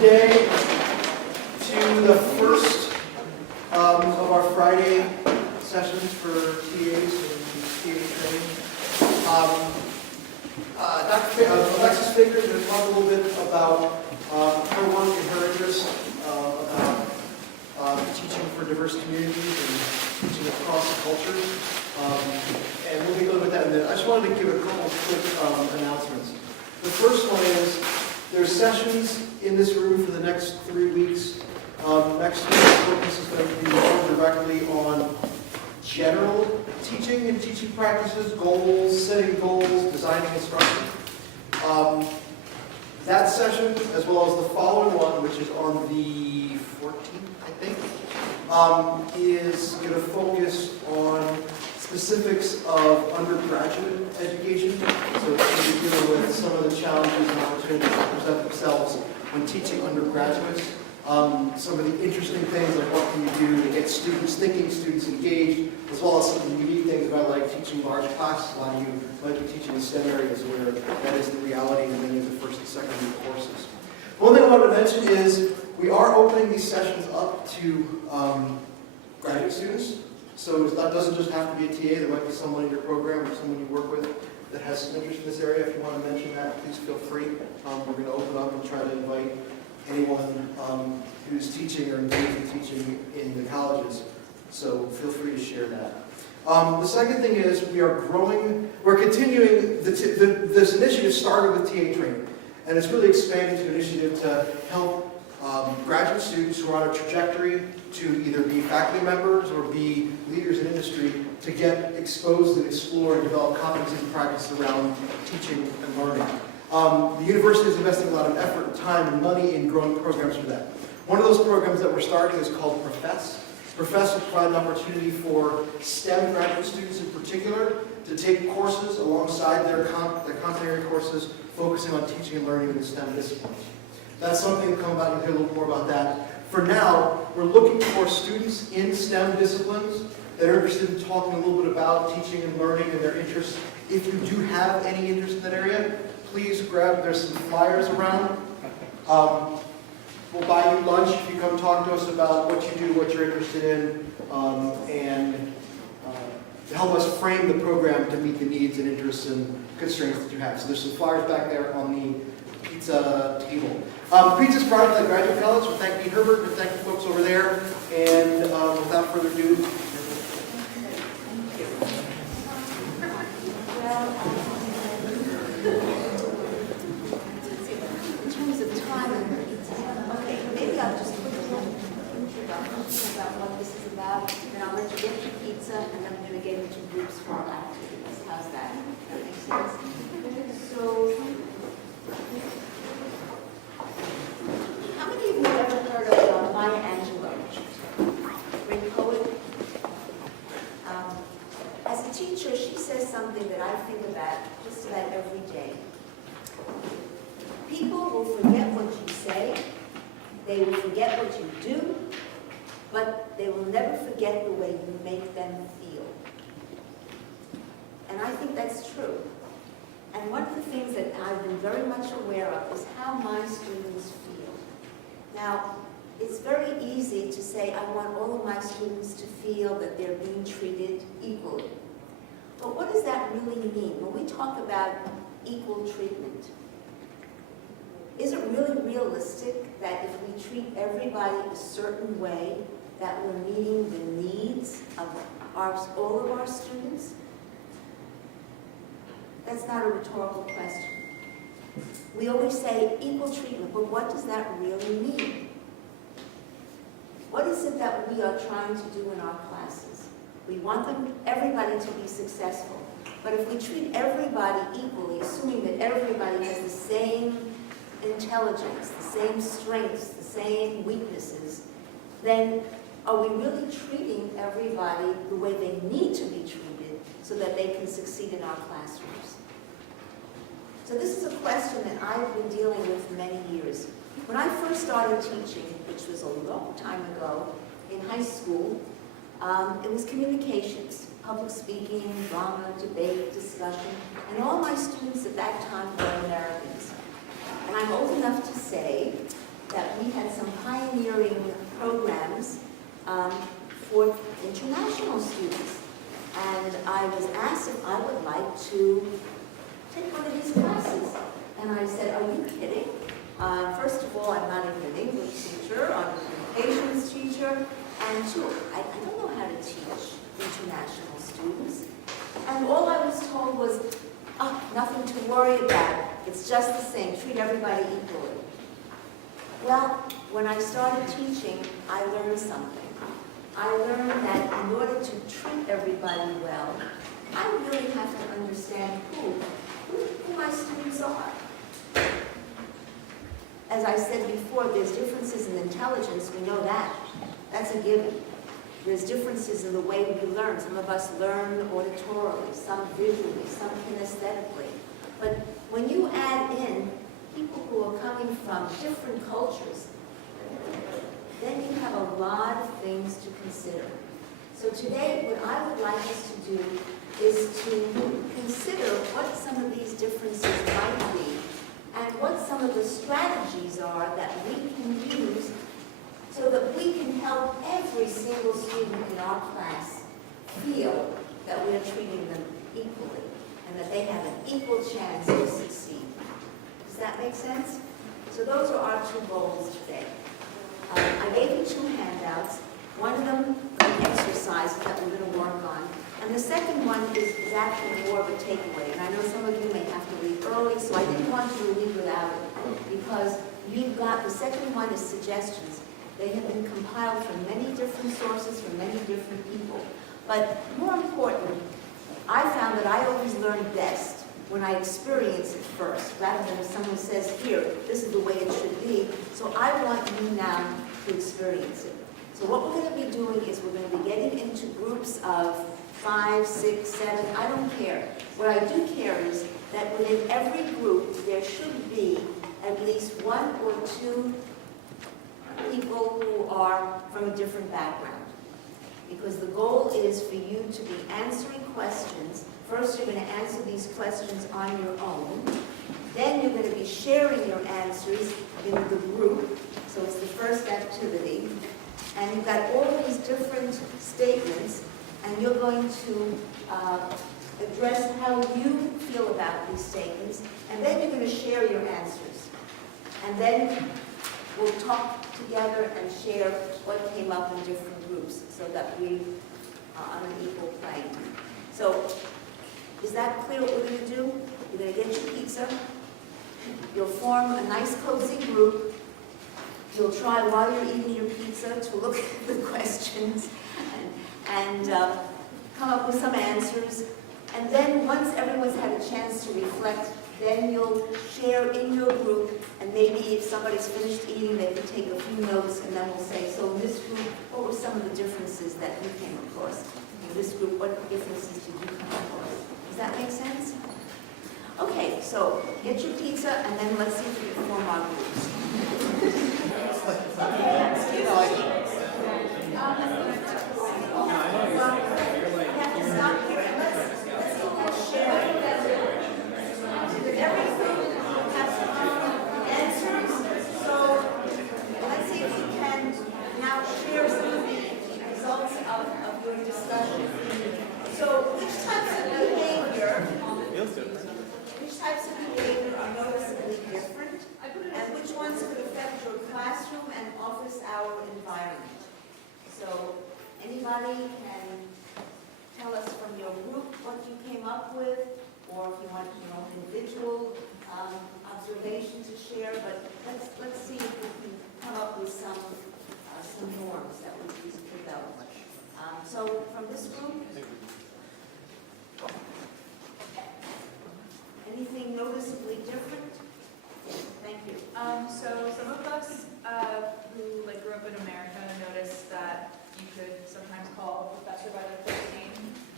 today to the first of our Friday sessions for TAs and TA training. Alexis Faker is going to talk a little bit about her work and her interest about teaching for diverse communities and teaching across cultures. And we'll get a little bit of that in a minute. I just wanted to give a couple of quick announcements. The first one is there's sessions in this room for the next 3 weeks. Next week, the focus is going to be more directly on general teaching and teaching practices, goals, setting goals, designing instruction. That session, as well as the following one, which is on the 14th, I think, is going to focus on specifics of undergraduate education. So it's going to be dealing with some of the challenges and opportunities that present themselves when teaching undergraduates. Some of the interesting things, like what can you do to get students thinking, students engaged, as well as some of the unique things about like teaching large classes. A lot of you might be teaching in STEM areas where that is the reality in many of the first and second year courses. One thing I wanted to mention is we are opening these sessions up to graduate students. So that doesn't just have to be a TA. There might be someone in your program or someone you work with that has some interest in this area. If you want to mention that, please feel free. We're going to open up and try to invite anyone who's teaching or engaged in teaching in the colleges. So feel free to share that. The second thing is we're continuing, this initiative started with TA training. And it's really expanded to an initiative to help graduate students who are on a trajectory to either be faculty members or be leaders in industry to get exposed and explore and develop competencies and practices around teaching and learning. The university is investing a lot of effort, and time, and money in growing programs for that. One of those programs that we're starting is called Profess. Profess will provide an opportunity for STEM graduate students in particular to take courses alongside their content area courses focusing on teaching and learning in the STEM disciplines. That's something to come about. You'll hear a little more about that. For now, we're looking for students in STEM disciplines that are interested in talking a little bit about teaching and learning and their interests. If you do have any interest in that area, please grab, there's some flyers around. We'll buy you lunch if you come talk to us about what you do, what you're interested in, and to help us frame the program to meet the needs and interests and constraints that you have. So there's some flyers back there on the pizza table. Pizza's provided by Graduate College, so thank you, Herbert, and thank you folks over there. And without further ado, in terms of time, okay, maybe I'll just put a little introduction about what this is about, then I'll let you get your pizza, and then we're going to get into groups for our activities. How's that? That makes sense? So, how many of you have ever heard of Maya Angelou? Great poet. As a teacher, she says something that I think about just about every day. People will forget what you say, they will forget what you do, but they will never forget the way you make them feel. And I think that's true. And one of the things that I've been very much aware of is how my students feel. Now, it's very easy to say, I want all of my students to feel that they're being treated equally. But what does that really mean? When we talk about equal treatment, is it really realistic that if we treat everybody a certain way, that we're meeting the needs of all of our students? That's not a rhetorical question. We always say equal treatment, but what does that really mean? What is it that we are trying to do in our classes? We want everybody to be successful. But if we treat everybody equally, assuming that everybody has the same intelligence, the same strengths, the same weaknesses, then are we really treating everybody the way they need to be treated so that they can succeed in our classrooms? So this is a question that I've been dealing with many years. When I first started teaching, which was a long time ago, in high school, it was communications, public speaking, drama, debate, discussion, and all my students at that time were Americans. And I'm old enough to say that I was asked if I would like to take one of his classes. And I said, are you kidding? First of all, I'm not even an English teacher, I'm a communications teacher, and two, I don't know how to teach international students. And all I was told was, oh, nothing to worry about, it's just the same, treat everybody equally. Well, when I started teaching, I learned something. I learned that in order to treat everybody well, I really have to understand who my students are. As I said before, there's differences in intelligence, we know that. That's a given. There's differences in the way we learn. Some of us learn auditorily, some visually, some kinesthetically. But when you add in people who are coming from different cultures, then you have a lot of things to consider. So today, what I would like us to do is to consider what some of these differences might be and what some of the strategies are that we can use so that we can help every single student in our class feel that we are treating them equally and that they have an equal chance to succeed. Does that make sense? So those are our two goals today. I gave you two handouts. One of them are exercises that we're going to work on. And the second one is actually more of a takeaway. And I know some of you may have to leave early, so I didn't want you to leave without it. Because you've got, the second one is suggestions. They have been compiled from many different sources, from many different people. But more important, I found that I always learn best when I experience it first, rather than if someone says, here, this is the way it should be. So I want you now to experience it. So what we're going to be doing is we're going to be getting into groups of 5, 6, 7, I don't care. What I do care is that within every group, there should be at least 1 or 2 people who are from a different background. Because the goal is for you to be answering questions. First, you're going to answer these questions on your own. Then you're going to be sharing your answers in the group. So it's the first activity. And you've got all these different statements, and you're going to address how you feel about these statements. And then you're going to share your answers. And then we'll talk together and share what came up in different groups so that we are on an equal plane. So, is that clear what we're going to do? You're going to get your pizza. You'll form a nice cozy group. You'll try while you're eating your pizza to look at the questions and come up with some answers. And then once everyone's had a chance to reflect, then you'll share in your group, and maybe if somebody's finished eating, they can take a few notes, and then we'll say, so in this group, what were some of the differences that you came across? In this group, what differences did you come across? Does that make sense? Okay, so get your pizza, and then let's see if we can form our groups. Excuse me. I have to stop here, and let's share. Every group has answers, so let's see if we can now share some of the results of your discussion. So which types of behavior are noticeably different, and which ones could affect your classroom and office hour environment? So anybody can tell us from your group what you came up with, or if you want individual observations to share, but let's see if we can come up with some norms that we can develop. So from this group, anything noticeably different? Thank you. So some of us who grew up in America noticed that you could sometimes call a professor by their first name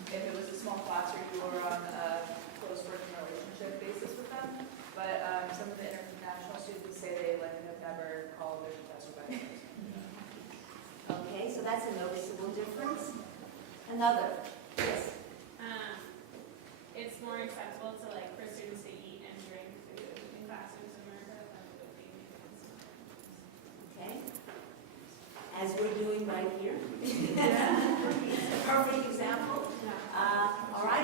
if it was a small class or you were on a close working relationship basis with them. But some of the international students say they have never called their professor by their first name. Okay, so that's a noticeable difference. Another, yes. It's more acceptable to for students to eat and drink food in classrooms in America than it would be in Okay. As we're doing right here. It's a perfect example. All right.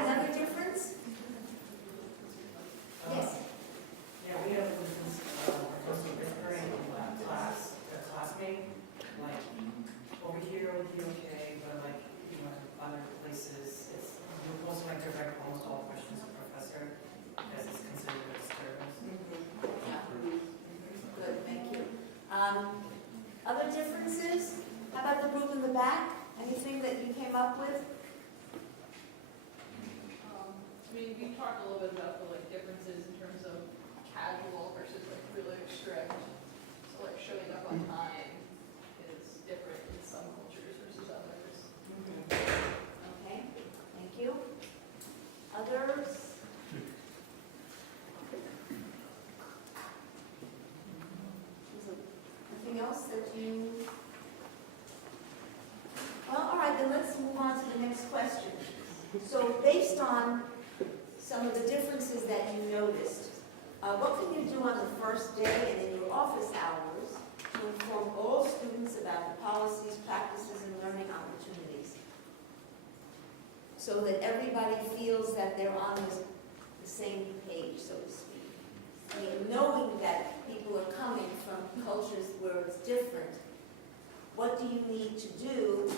Other differences? How about the group in the back? Anything that you came up with? I mean, we talked a little bit about the like differences in terms of casual versus like really strict. So like showing up on time is different in some cultures versus others. Okay, thank you. Others? Is there anything else that you? Well, all right, then let's move on to the next question. So based on some of the differences that you noticed, what can you do on the first day and in your office hours to inform all students about the policies, practices, and learning opportunities, so that everybody feels that they're on the same page, so to speak? I mean, knowing that people are coming from cultures where it's different, what do you need to do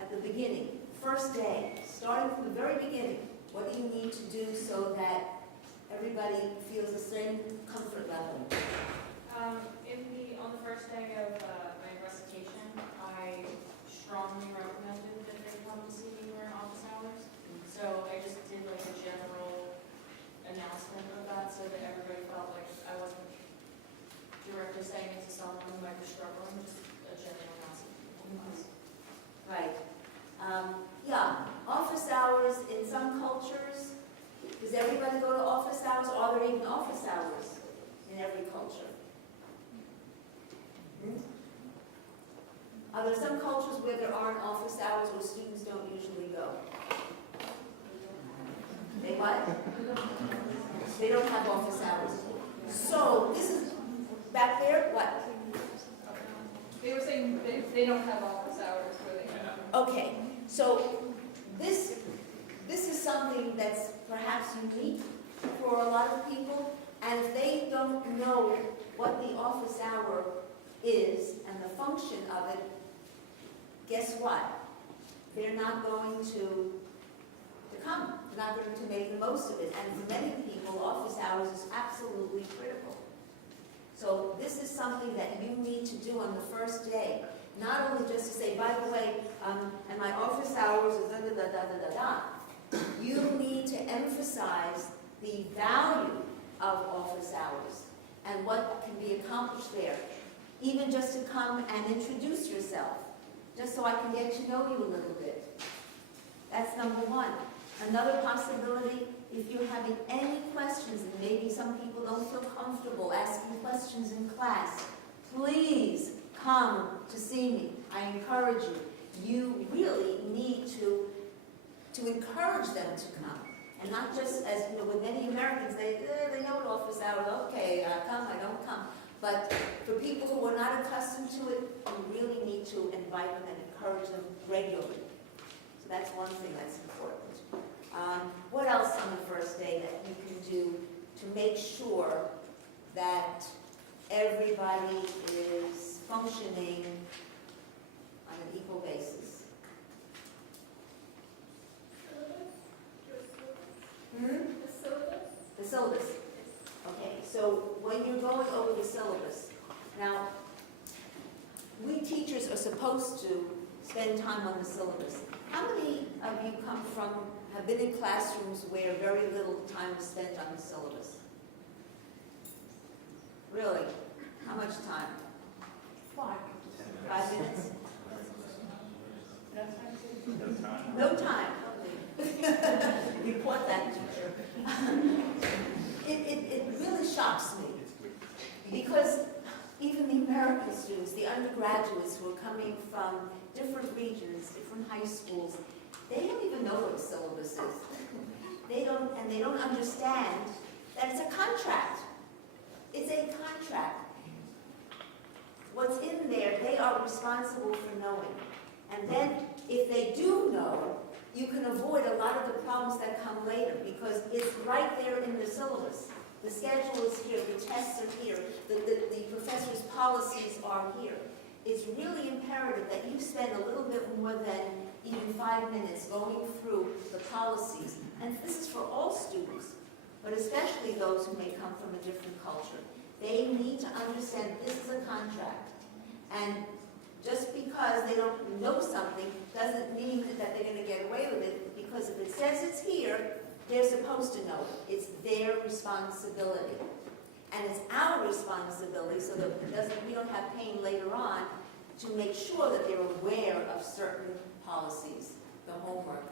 at the beginning, first day, starting from the very beginning? What do you need to do so that everybody feels the same comfort level? On the first day of my recitation, I strongly recommended that they come and see me during office hours. So I just did like a general announcement of that so that everybody felt like I wasn't directly saying it to someone who might be struggling, just a general announcement. Right. Yeah, office hours in some cultures, does everybody go to office hours? Are there even office hours in every culture? Hmm? Are there some cultures where there aren't office hours where students don't usually go? They what? They don't have office hours. So this is, back there, what? They were saying they don't have office hours where they have. Okay, so this is something that's perhaps unique for a lot of people, and if they don't know what the office hour is and the function of it, guess what? They're not going to come. They're not going to make the most of it. And for many people, office hours is absolutely critical. So this is something that you need to do on the first day. Not only just to say, by the way, and my office hours is da-da-da-da-da-da-da. You need to emphasize the value of office hours and what can be accomplished there. Even just to come and introduce yourself, just so I can get to know you a little bit. That's number one. Another possibility, if you're having any questions, and maybe some people don't feel comfortable asking questions in class, please come to see me. I encourage you. You really need to encourage them to come. And not just, as you know, with many Americans, they know what office hours, okay, I come, I don't come. But for people who are not accustomed to it, you really need to invite them and encourage them regularly. So that's one thing that's important. What else on the first day that you can do to make sure that everybody is functioning on an equal basis? The syllabus? The syllabus. Okay, so when you're going over the syllabus, now, we teachers are supposed to spend time on the syllabus. How many of you have been in classrooms where very little time is spent on the syllabus? Really? How much time? 5 minutes? No time. Report that, teacher. It really shocks me, because even the American students, the undergraduates who are coming from different regions, different high schools, they don't even know what a syllabus is. They don't understand that it's a contract. It's a contract. What's in there, they are responsible for knowing. And then, if they do know, you can avoid a lot of the problems that come later, because it's right there in the syllabus. The schedule is here, the tests are here, the professor's policies are here. It's really imperative that you spend a little bit more than even 5 minutes going through the policies. And this is for all students, but especially those who may come from a different culture. They need to understand this is a contract. And just because they don't know something doesn't mean that they're going to get away with it, because if it says it's here, they're supposed to know it. It's their responsibility. And it's our responsibility so that we don't have pain later on to make sure that they're aware of certain policies, the homework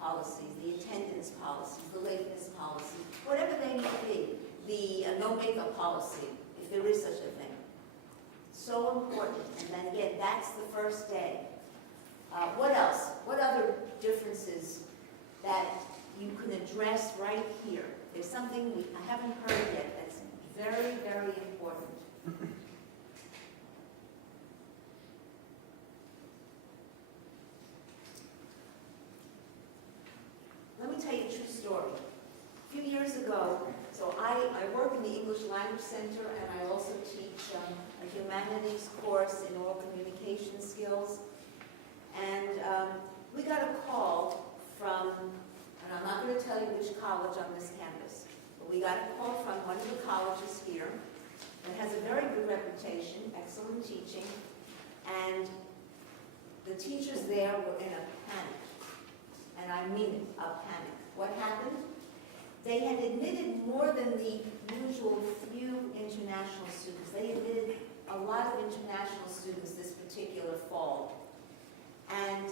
policies, the attendance policies, the lateness policy, whatever they may be, the no makeup policy, if there is such a thing. So important. And then again, that's the first day. What else? What other differences that you can address right here? There's something I haven't heard yet that's very, very important. Let me tell you a true story. A few years ago, so I work in the English Language Center, and I also teach a humanities course in oral communication skills. And we got a call from, and I'm not going to tell you which college on this campus, but we got a call from one of the colleges here that has a very good reputation, excellent teaching, and the teachers there were in a panic. And I mean it, a panic. What happened? They had admitted more than the usual few international students. They admitted a lot of international students this particular fall. And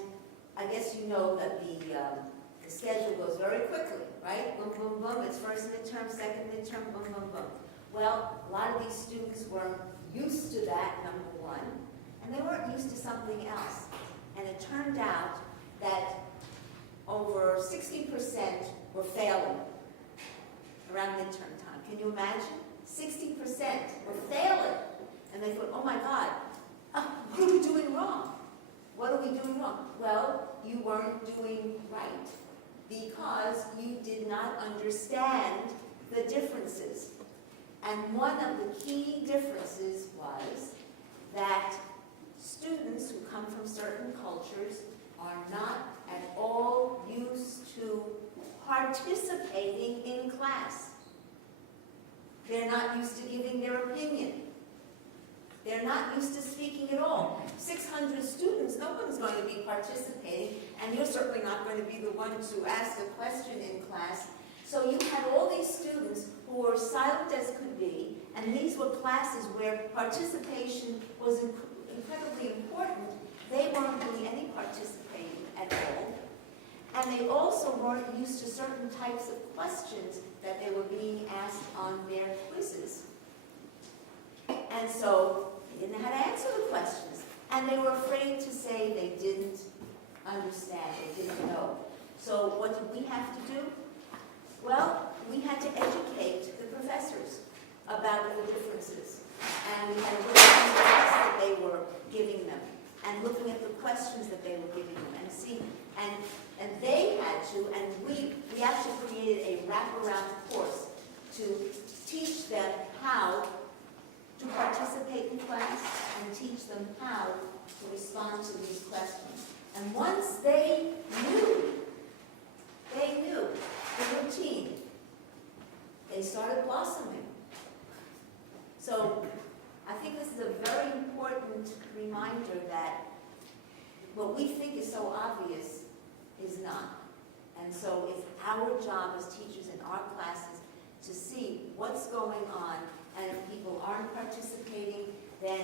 I guess you know that the schedule goes very quickly, right? Boom, boom, boom. It's first midterm, second midterm, boom, boom, boom. Well, a lot of these students were used to that, number one, and they weren't used to something else. And it turned out that over 60% were failing around midterm time. Can you imagine? 60% were failing. And they thought, oh my God, what are we doing wrong? What are we doing wrong? Well, you weren't doing right because you did not understand the differences. And one of the key differences was that students who come from certain cultures are not at all used to participating in class. They're not used to giving their opinion. They're not used to speaking at all. 600 students, no one's going to be participating, and you're certainly not going to be the one to ask a question in class. So you had all these students who were silent as could be, and these were classes where participation was incredibly important. They weren't doing any participating at all. And they also weren't used to certain types of questions that they were being asked on their quizzes. And so they didn't know how to answer the questions. And they were afraid to say they didn't understand, they didn't know. So what did we have to do? Well, we had to educate the professors about the differences. And we had to look at the tests that they were giving them, and looking at the questions that they were giving them, and see, and they had to, and we actually created a wraparound course to teach them how to participate in class and teach them how to respond to these questions. And once they knew the routine, they started blossoming. So I think this is a very important reminder that what we think is so obvious is not. And so it's our job as teachers in our classes to see what's going on, and if people aren't participating, then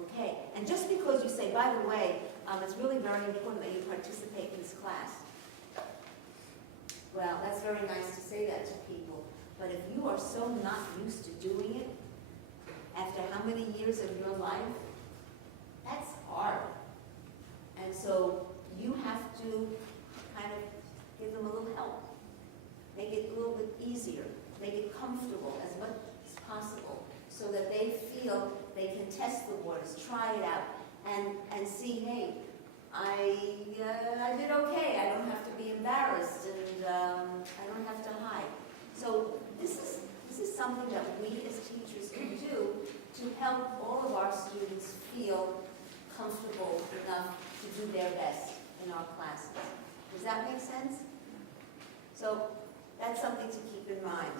okay. And just because you say, by the way, it's really very important that you participate in this class. Well, that's very nice to say that to people, but if you are so not used to doing it, after how many years of your life, that's hard. And so you have to kind of give them a little help, make it a little bit easier, make it comfortable as much as possible, so that they feel they can test the waters, try it out, and see, hey, I did okay. I don't have to be embarrassed, and I don't have to hide. So this is something that we as teachers can do to help all of our students feel comfortable enough to do their best in our classes. Does that make sense? So that's something to keep in mind.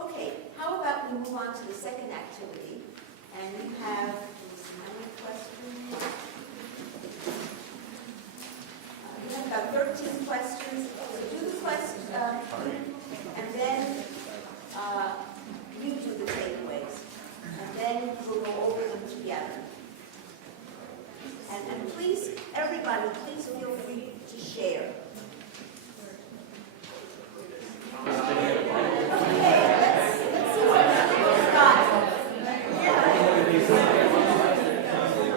Okay, how about we move on to the second activity, and we have then we'll go over them together. And please, everybody, please feel free to share. Okay, let's see what everyone's got. See if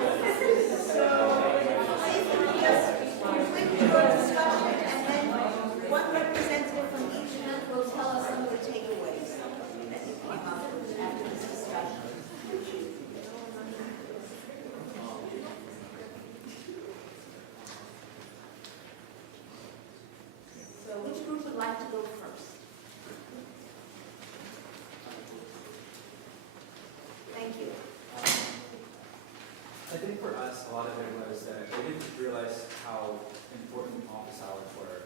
we can just complete your discussion, and then one representative from each group will tell us some of the takeaways that you came up with after this discussion. So which group would like to go first? Thank you. I think for us, a lot of it was that we didn't realize how important office hours were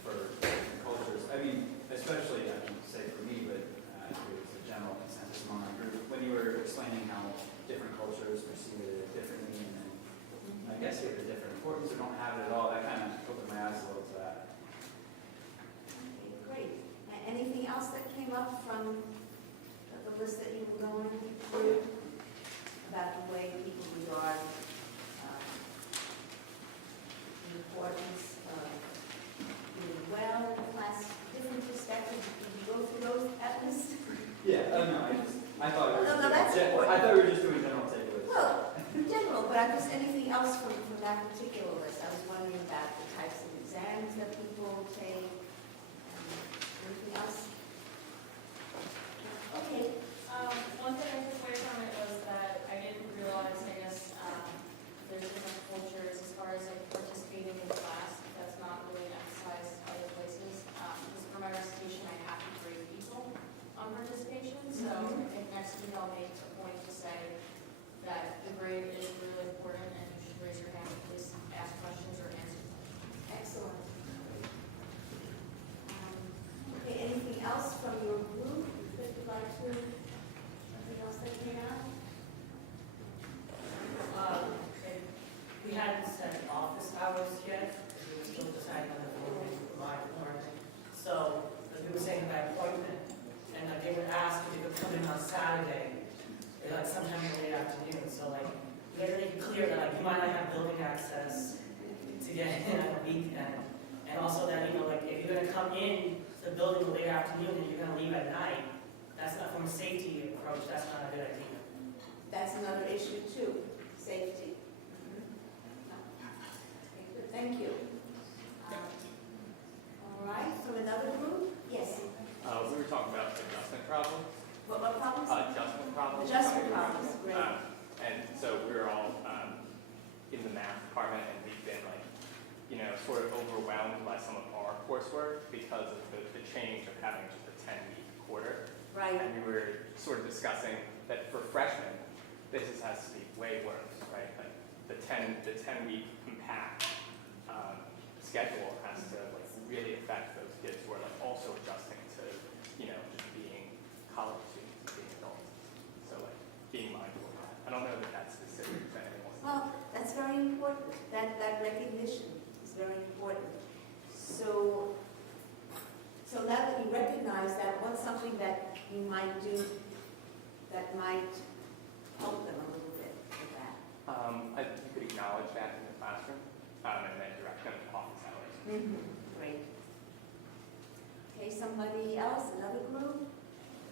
for different cultures. I mean, especially, I can say for me, but it was a general consensus among our group. When you were explaining how different cultures perceive it differently, and then I guess you have the different importance or don't have it at all, that kind of opened my eyes a little to that. Okay, great. Anything else that came up from the list that you were going through about the way people regard the importance of doing well in class, different perspectives? Did you go through those at least? Yeah, no, I thought we were No, that's important. I thought we were just doing general takeaways. Well, in general, but I guess anything else from that particular list? I was wondering about the types of exams that people take. Anything else? Okay. One thing I took away from it was that I didn't realize, I guess, there's different cultures as far as like participating in class. That's not really emphasized other places. Because for my recitation, I have to grade people on participation. So I think next week I'll make a point to say that the grade is really important and you should raise your hand, please ask questions or answer questions. Excellent. Okay, anything else from your group that you'd like to, anything else that came out? We hadn't set office hours yet, we were still deciding on the board for my department. So, as we were saying by appointment, and like they would ask if they could come in on Saturday, like sometime in the late afternoon. So like, we had to make it clear that like you might not have building access to get in on a weekend. And also that, you know, like if you're gonna come in to the building in the late afternoon and you're gonna leave at night, that's not, from a safety approach, that's not a good idea. That's another issue too, safety. Okay, good, thank you. All right, from another group? Yes. We were talking about adjustment problems. What problems? Adjustment problems. Adjustment problems, great. And so we're all in the math department, and we've been like, you know, sort of overwhelmed by some of our coursework because of the change of having just a 10-week quarter. Right. And we were sort of discussing that for freshmen, this has to be way worse, right? Like the 10-week compact schedule has to like really affect those kids who are like also adjusting to, you know, just being college students and being adults. So like being mindful of that. I don't know that that's specific to anyone. Well, that's very important. That recognition is very important. So now that you recognize that, what's something that you might do that might help them a little bit with that? You could acknowledge that in the classroom and then direct them to office hours. Great. Okay, somebody else, another group?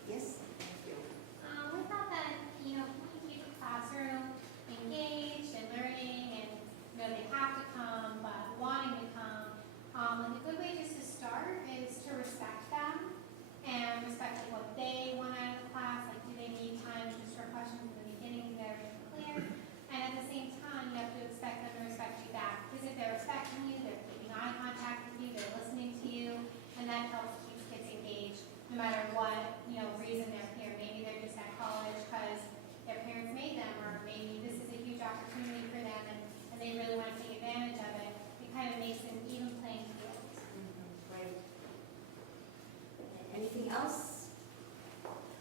Yes? Thank you. We thought that, you know, we can keep the classroom engaged and learning and, you know, they have to come, but wanting to come. And a good way just to start is to respect them and respect like, what they want out of the class. Like, do they need time just for questions in the beginning, very clear? And at the same time, you have to expect them to respect you back. Because if they're respecting you, they're keeping eye contact with you, they're listening to you, and that helps keep kids engaged no matter what, you know, reason they're here. Maybe they're just at college because their parents made them, or maybe this is a huge opportunity for them and they really want to take advantage of it. It kind of makes an even playing field. Great. Anything else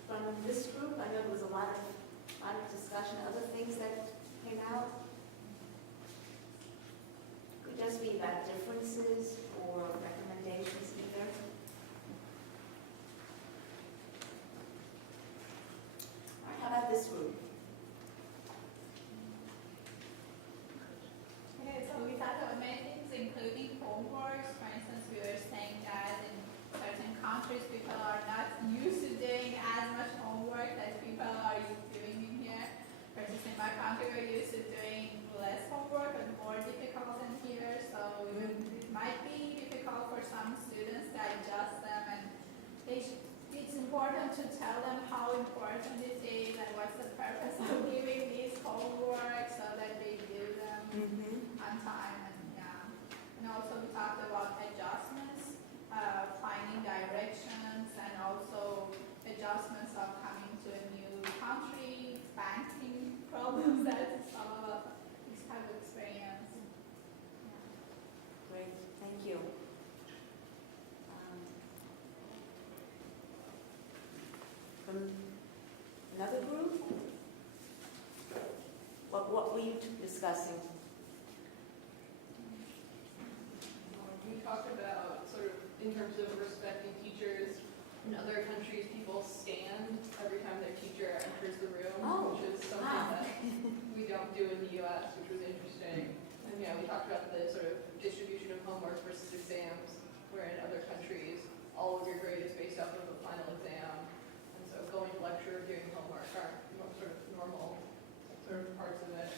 from this group? I know there was a lot of discussion, other things that came out. Could just be about differences or recommendations either. All right, how about this group? homeworks. For instance, we were saying that in certain countries, people are not used to doing as much homework that people are doing in here. For instance, in my country, we're used to doing less homework, but more difficult than here. So it might be difficult for some students to adjust them, and it's important to tell them how important it is and what's the purpose of giving these homework so that they do them on time. And also we talked about adjustments, finding directions, and also adjustments of coming to a new country, banking problems that some of us have experienced. Great, thank you. From another group? What were you discussing? We talked about sort of in terms of respecting teachers. In other countries, people stand every time their teacher enters the room, which is something that we don't do in the U.S., which was interesting. And yeah, we talked about the sort of distribution of homework versus exams, where in other countries, all of your grade is based off of a final exam. And so going to lecture, doing homework are sort of normal sort of parts of it.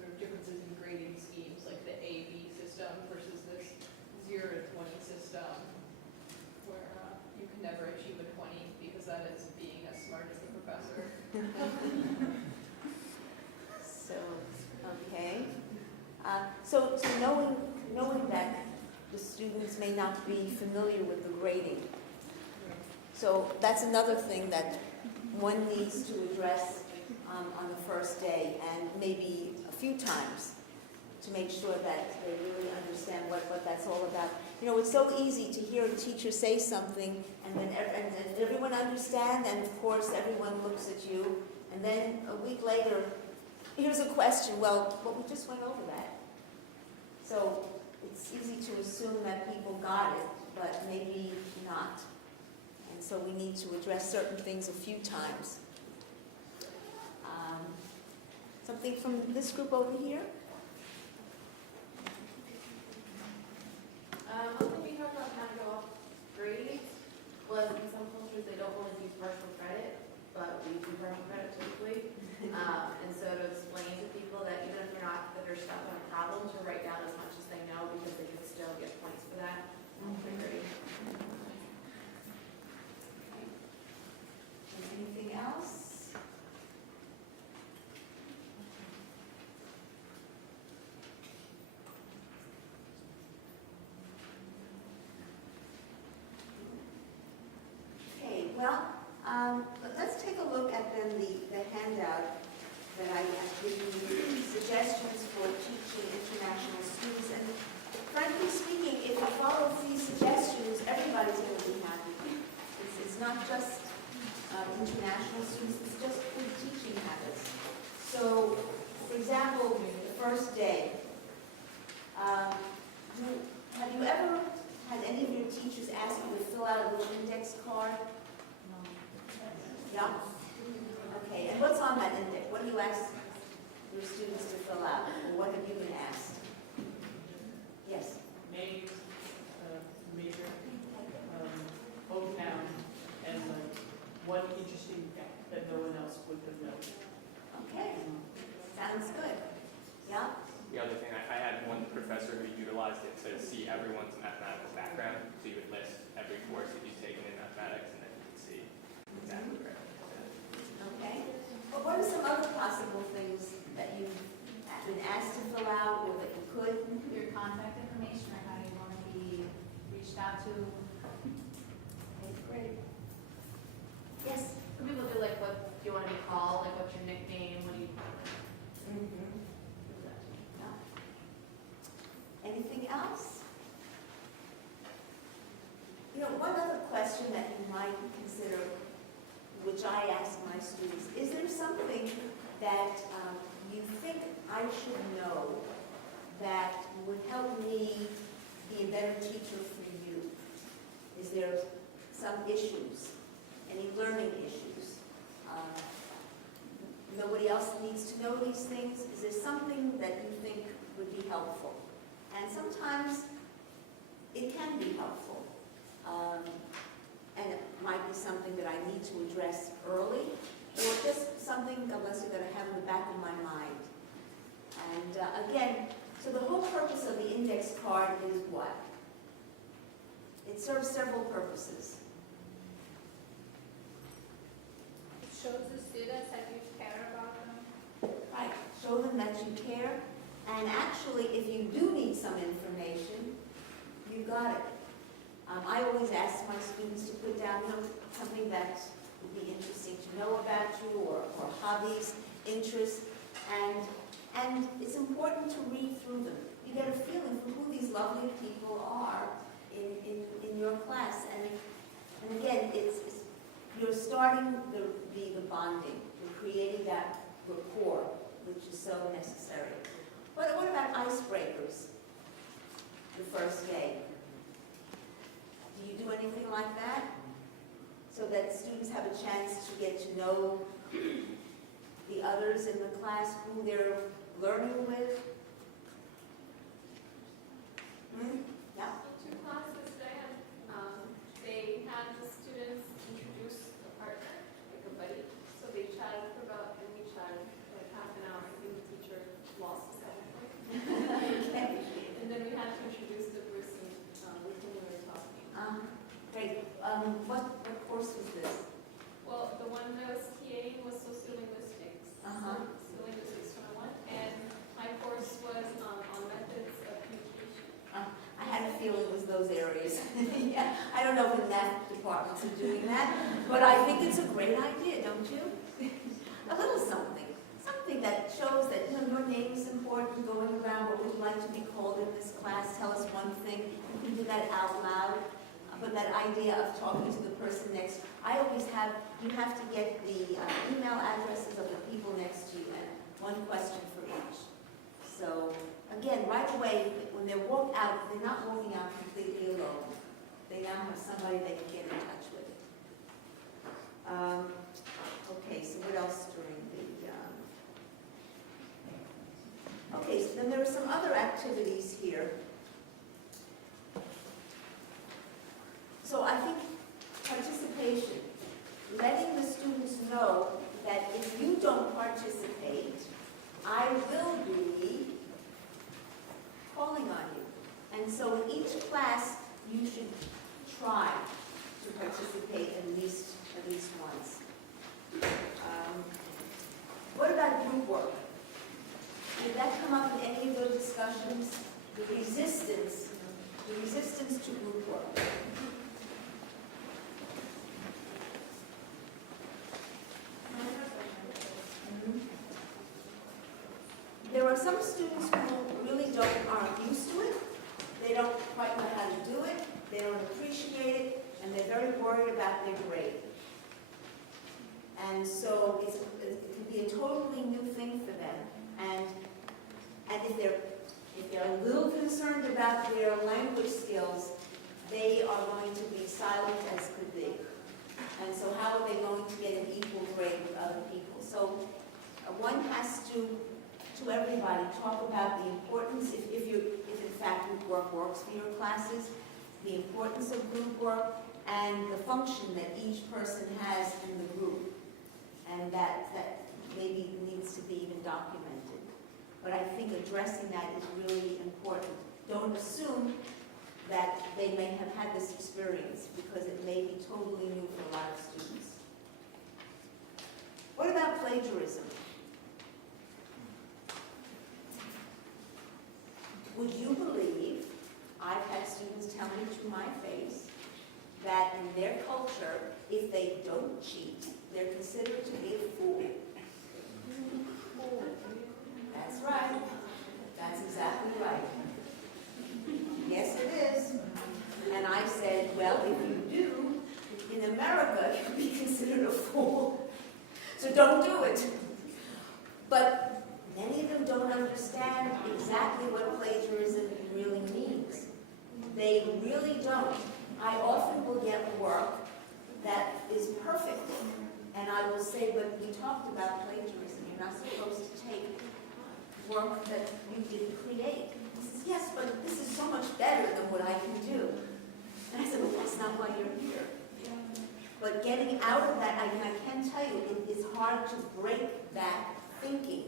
Sort of differences in grading schemes, like the A-B system versus this 0 to 20 system, where you can never achieve a 20 because that is being as smart as the professor. So, okay. So knowing that the students may not be familiar with the grading, so that's another thing that one needs to address on the first day, and maybe a few times, to make sure that they really understand what that's all about. You know, it's so easy to hear a teacher say something, and then everyone understands, and of course everyone looks at you, and then a week later, here's a question. Well, we just went over that. So it's easy to assume that people got it, but maybe not. And so we need to address certain things a few times. Something from this group over here? One thing we talked about kind of go off grades was in some cultures they don't want to use partial credit, but we do partial credit typically. And so to explain to people that even if they're stuck on a problem, to write down as much as they know because they can still get points for that. Great. Anything else? Okay, well, let's take a look at then the handout that I have given you, suggestions for teaching international students. And frankly speaking, if you follow these suggestions, everybody's going to be happy. It's not just international students, it's just good teaching habits. So, for example, the first day, have you ever had any of your teachers ask you to fill out a little index card? No. Yeah? Okay, and what's on that index? What do you ask your students to fill out? Or what have you been asked? Yes? Names, major, hometown, and like one interesting fact that no one else would have known. Okay, sounds good. Yeah? The other thing, I had one professor who utilized it to see everyone's mathematical background. So you would list every course that you've taken in mathematics, and then you could see exactly where. Okay. Well, what are some other possible things that you've been asked to fill out or that you could? Your contact information or how you want to be reached out to. Okay, great. Yes? Some people do like what do you want to be called, like what's your nickname, what do you Anything else? You know, one other question that you might consider, which I ask my students, is there something that you think I should know that would help me be a better teacher for you? Is there some issues, any learning issues? Nobody else needs to know these things? Is there something that you think would be helpful? And sometimes it can be helpful. And it might be something that I need to address early, or just something, God bless you, that I have in the back of my mind. And again, so the whole purpose of the index card is what? It serves several purposes. It shows the students that you care about them. Right, show them that you care, and actually, if you do need some information, you got it. I always ask my students to put down, something that would be interesting to know about you, or hobbies, interests, and it's important to read through them. You get a feeling for who these lovely people are in your class, and again, you're starting the bonding, you're creating that rapport, which is so necessary. What about icebreakers the first day? Do you do anything like that? So that students have a chance to get to know the others in the class, who they're learning with? Yeah? Two classes today, they had the students introduce a partner, like a buddy. So they chatted for about, and we chatted like half an hour. I think the teacher lost us at one point. Okay. And then we had to introduce the person with whom we were talking. Great. What course was this? Well, the one that was TA was sociolinguistics. Sociolinguistics 101. And my course was on methods of communication. I had a feeling it was those areas. Yeah, I don't know if the math departments are doing that, but I think it's a great idea, don't you? A little something that shows that your name is important, going around what would you like to be called in this class, tell us one thing, you can do that out loud. But that idea of talking to the person next, you have to get the email addresses of the people next to you and one question for each. So again, right away, when they walk out, they're not walking out completely alone. They now have somebody they can get in touch with. Okay, so what else during the... Okay, so then there are some other activities here. So I think participation, letting the students know that if you don't participate, I will be calling on you. And so in each class, you should try to participate at least once. What about group work? Did that come up in any of those discussions? The resistance to group work. There are some students who really aren't used to it. They don't quite know how to do it. They don't appreciate it, and they're very worried about their grade. And so it can be a totally new thing for them. And if they're a little concerned about their language skills, they are going to be silent as could be. And so how are they going to get an equal grade with other people? So one has to everybody, talk about the importance, if in fact group work works for your classes, the importance of group work and the function that each person has in the group. And that maybe needs to be even documented. But I think addressing that is really important. Don't assume that they may have had this experience, because it may be totally new for a lot of students. What about plagiarism? Would you believe, I've had students tell me to my face, that in their culture, if they don't cheat, they're considered to be a fool. That's right. That's exactly right. Yes, it is. And I said, well, if you do, in America, you'll be considered a fool. So don't do it. But many of them don't understand exactly what plagiarism really means. They really don't. I often will get work that is perfect, and I will say, but we talked about plagiarism. You're not supposed to take work that you didn't create. This is says, yes, but this is so much better than what I can do. And I said, well, that's not why you're here. But getting out of that, I can tell you, it is hard to break that thinking.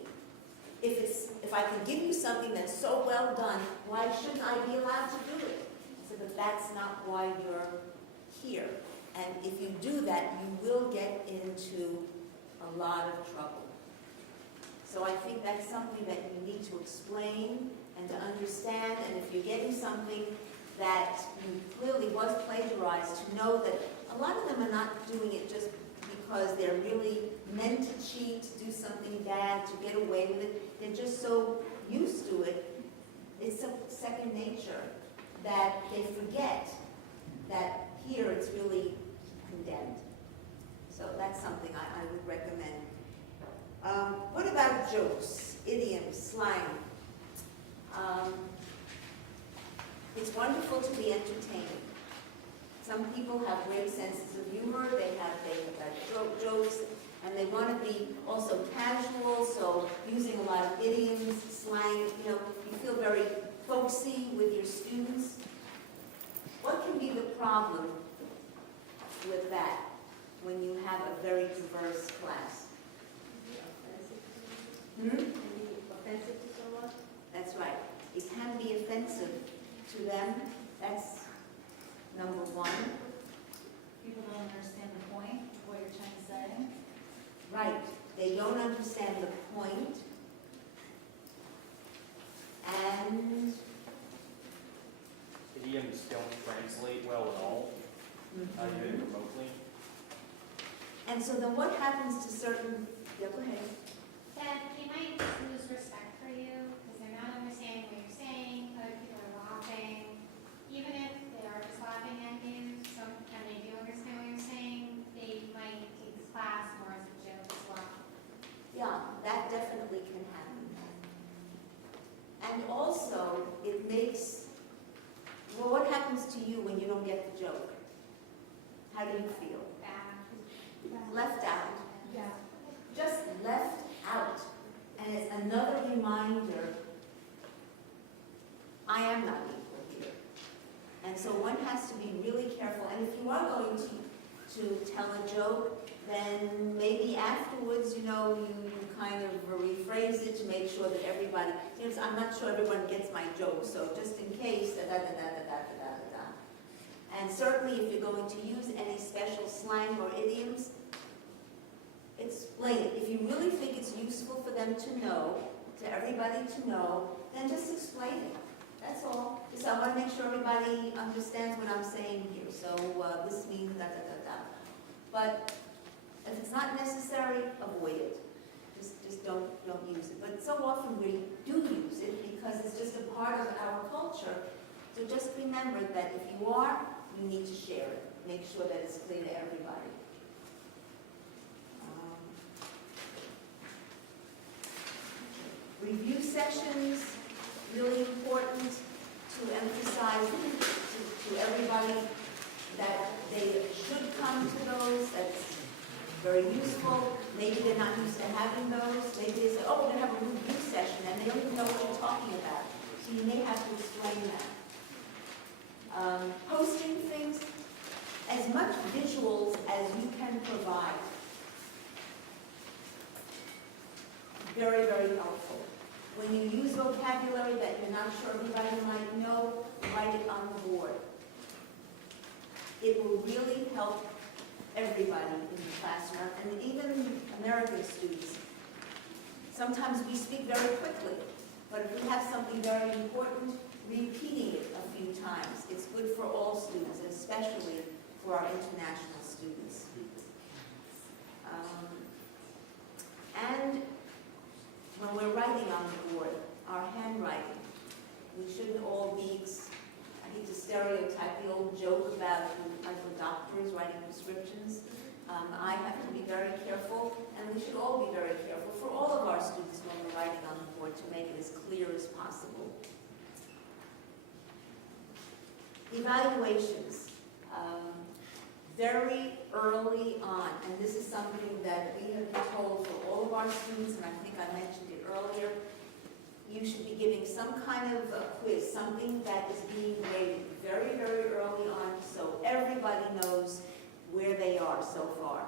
If I can give you something that's so well done, why shouldn't I be allowed to do it? I said, but that's not why you're here. And if you do that, you will get into a lot of trouble. So I think that's something that you need to explain and to understand. And if you're getting something that you clearly was plagiarized, to know that a lot of them are not doing it just because they're really meant to cheat, to do something bad, to get away with it. They're just so used to it. It's a second nature that they forget that here it's really condemned. So that's something I would recommend. What about jokes, idioms, slang? It's wonderful to be entertaining. Some people have great senses of humor, they have jokes, and they want to be also casual, so using a lot of idioms, slang, you feel very folksy with your students. What can be the problem with that when you have a very diverse class? Offensive to someone? That's right. It can be offensive to them. That's number one. People don't understand the point of what you're trying to say. Right. They don't understand the point. And Idioms don't translate well at all, even remotely. and so then what happens to certain, yeah, go ahead. That they might just lose respect for you because they're not understanding what you're saying, other people are laughing. Even if they are just laughing at you, and they do understand what you're saying, they might take this class more as a joke as well. Yeah, that definitely can happen. And also, it makes, well, what happens to you when you don't get the joke? How do you feel? Bad. Left out. Yeah. Just left out. And it's another reminder, I am not equal here. And so one has to be really careful. And if you are going to tell a joke, then maybe afterwards, you kind of rephrase it to make sure that everybody, I'm not sure everyone gets my joke, so just in case, da-da-da-da-da-da-da-da-da. And certainly if you're going to use any special slang or idioms, explain it. If you really think it's useful for them to know, to everybody to know, then just explain it. That's all. Just I want to make sure everybody understands what I'm saying here. So this means da-da-da-da. But if it's not necessary, avoid it. Just don't use it. But so often we do use it because it's just a part of our culture. So just remember that if you are, you need to share it. Make sure that it's clear to everybody. Review sessions, really important to emphasize to everybody that they should come to those. That's very useful. Maybe they're not used to having those. Maybe they say, oh, we're going to have a review session, and they don't even know what you're talking about. So you may have to explain that. Posting things, as much visuals as you can provide. Very, very helpful. When you use vocabulary that you're not sure everybody might know, write it on the board. It will really help everybody in the classroom, and even American students. Sometimes we speak very quickly, but if we have something very important, repeating it a few times, it's good for all students, and especially for our international students. And when we're writing on the board, our handwriting, we shouldn't all be, I hate to stereotype the old joke about doctors writing prescriptions. I have to be very careful, and we should all be very careful for all of our students when we're writing on the board to make it as clear as possible. Evaluations. Very early on, and this is something that we have been told for all of our students, and I think I mentioned it earlier, you should be giving some kind of a quiz, something that is being graded very, very early on, so everybody knows where they are so far.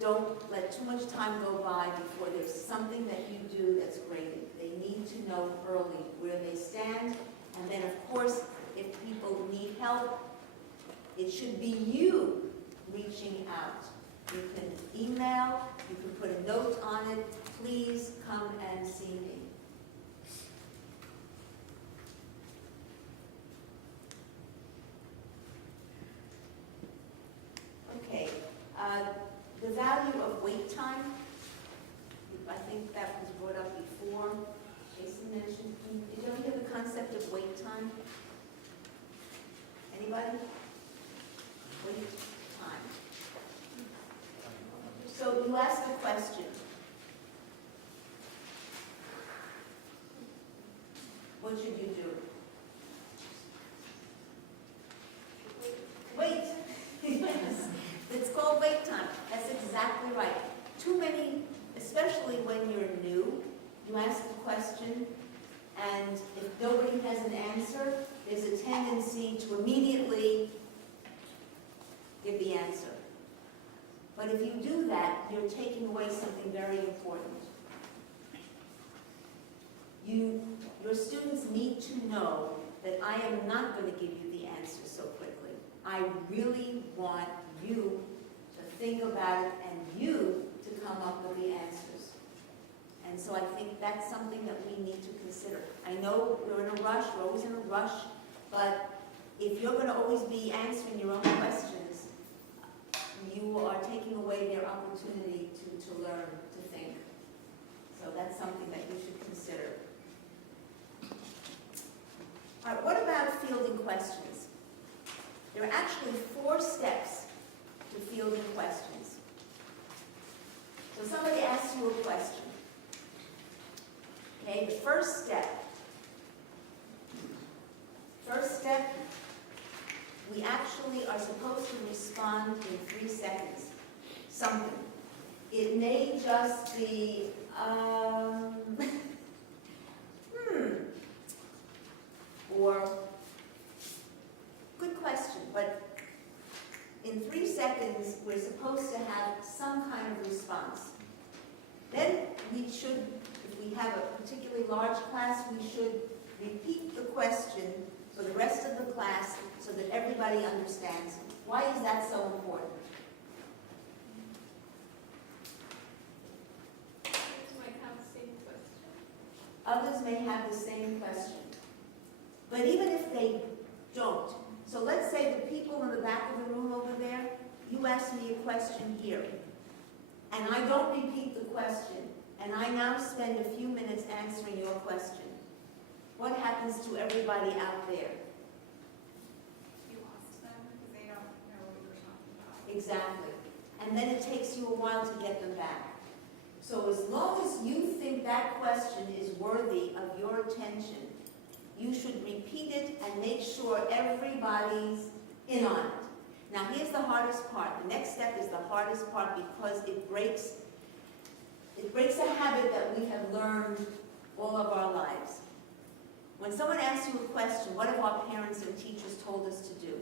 Don't let too much time go by before there's something that you do that's graded. They need to know early where they stand, and then of course, if people need help, it should be you reaching out. You can email, you can put a note on it, please come and see me. Okay, the value of wait time, I think that was brought up before. Jason mentioned, did you ever hear the concept of wait time? Anybody? Wait time. So you ask a question. What should you do? Wait. Yes. It's called wait time. That's exactly right. Too many, especially when you're new, you ask a question, and if nobody has an answer, there's a tendency to immediately give the answer. But if you do that, you're taking away something very important. Your students need to know that I am not going to give you the answer so quickly. I really want you to think about it and you to come up with the answers. And so I think that's something that we need to consider. I know we're in a rush, we're always in a rush, but if you're going to always be answering your own questions, you are taking away their opportunity to learn, to think. So that's something that you should consider. All right, what about fielding questions? There are actually 4 steps to fielding questions. So somebody asks you a question. Okay, the first step, we actually are supposed to respond in 3 seconds. Something. It may just be, or, good question, but in 3 seconds, we're supposed to have some kind of response. Then we should, if we have a particularly large class, we should repeat the question for the rest of the class so that everybody understands it. Why is that so important? Others may have the same question. But even if they don't, so let's say the people in the back of the room over there, you ask me a question here, and I don't repeat the question, and I now spend a few minutes answering your question. What happens to everybody out there? You lost them because they don't know what you were talking about. Exactly. And then it takes you a while to get them back. So as long as you think that question is worthy of your attention, you should repeat it and make sure everybody's in on it. Now here's the hardest part. The next step is the hardest part because it breaks a habit that we have learned all of our lives. When someone asks you a question, what have our parents and teachers told us to do?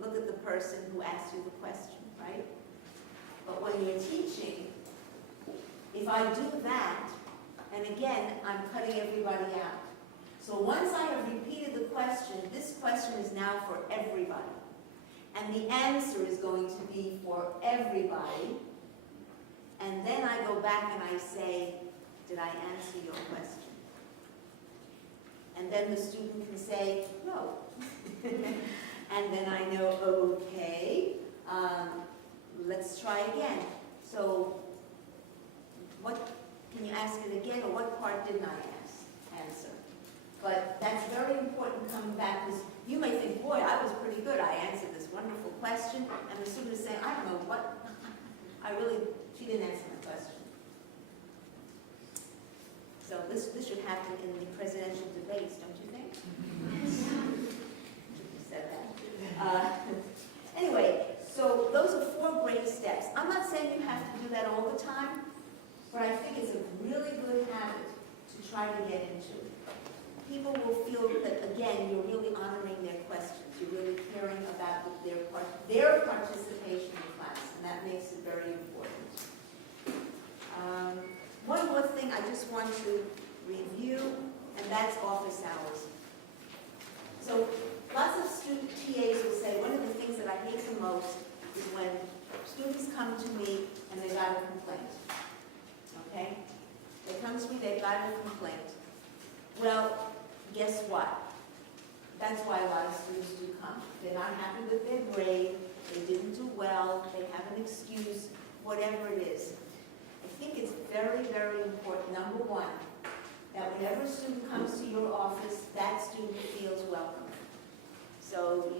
Look at the person who asked you the question, right? But when you're teaching, if I do that, and again, I'm cutting everybody out. So once I have repeated the question, this question is now for everybody. And the answer is going to be for everybody. And then I go back and I say, did I answer your question? And then the student can say, no. And then I know, okay, let's try again. So what, can you ask it again, or what part didn't I answer? But that's very important coming back, because you may think, boy, I was pretty good. I answered this wonderful question. And the student is saying, I don't know what, she didn't answer my question. So this should happen in the presidential debates, don't you think? You said that. Anyway, so those are 4 great steps. I'm not saying you have to do that all the time, but I think it's a really good habit to try to get into. People will feel that, again, you're really honoring their questions. You're really caring about their participation in class, and that makes it very important. One more thing I just want to review, and that's office hours. So lots of student TAs will say, one of the things that I hate the most is when students come to me and they got a complaint. Okay? They come to me, they've got a complaint. Well, guess what? That's why a lot of students do come. They're not happy with their grade, they didn't do well, they have an excuse, whatever it is. I think it's very, very important, number one, that whenever a student comes to your office, that student feels welcome. So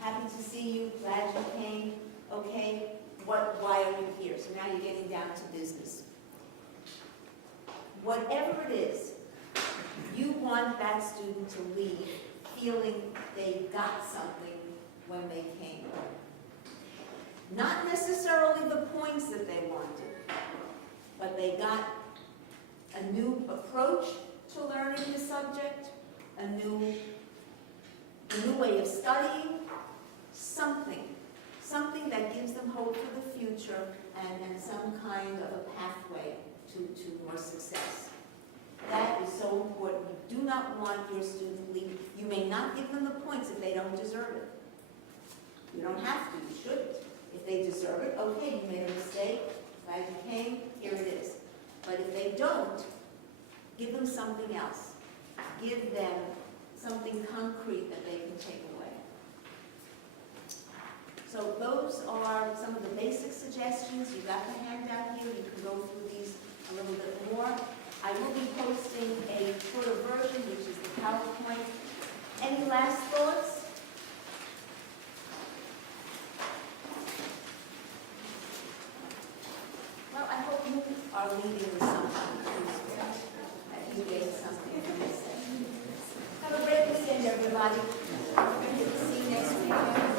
happy to see you, glad you came, okay, why are you here? So now you're getting down to business. Whatever it is, you want that student to leave feeling they got something when they came. Not necessarily the points that they wanted, but they got a new approach to learning the subject, a new way of studying, something that gives them hope for the future and some kind of a pathway to more success. That is so important. You do not want your student leaving. You may not give them the points if they don't deserve it. You don't have to, you shouldn't. If they deserve it, okay, you made a mistake, glad you came, here it is. But if they don't, give them something else. Give them something concrete that they can take away. So those are some of the basic suggestions. You got the handout here. You can go through these a little bit more. I will be posting a shorter version, which is the PowerPoint. Any last thoughts? Well, I hope you are leaving with something useful, that you gained something from this session. Have a great weekend, everybody. See you next week.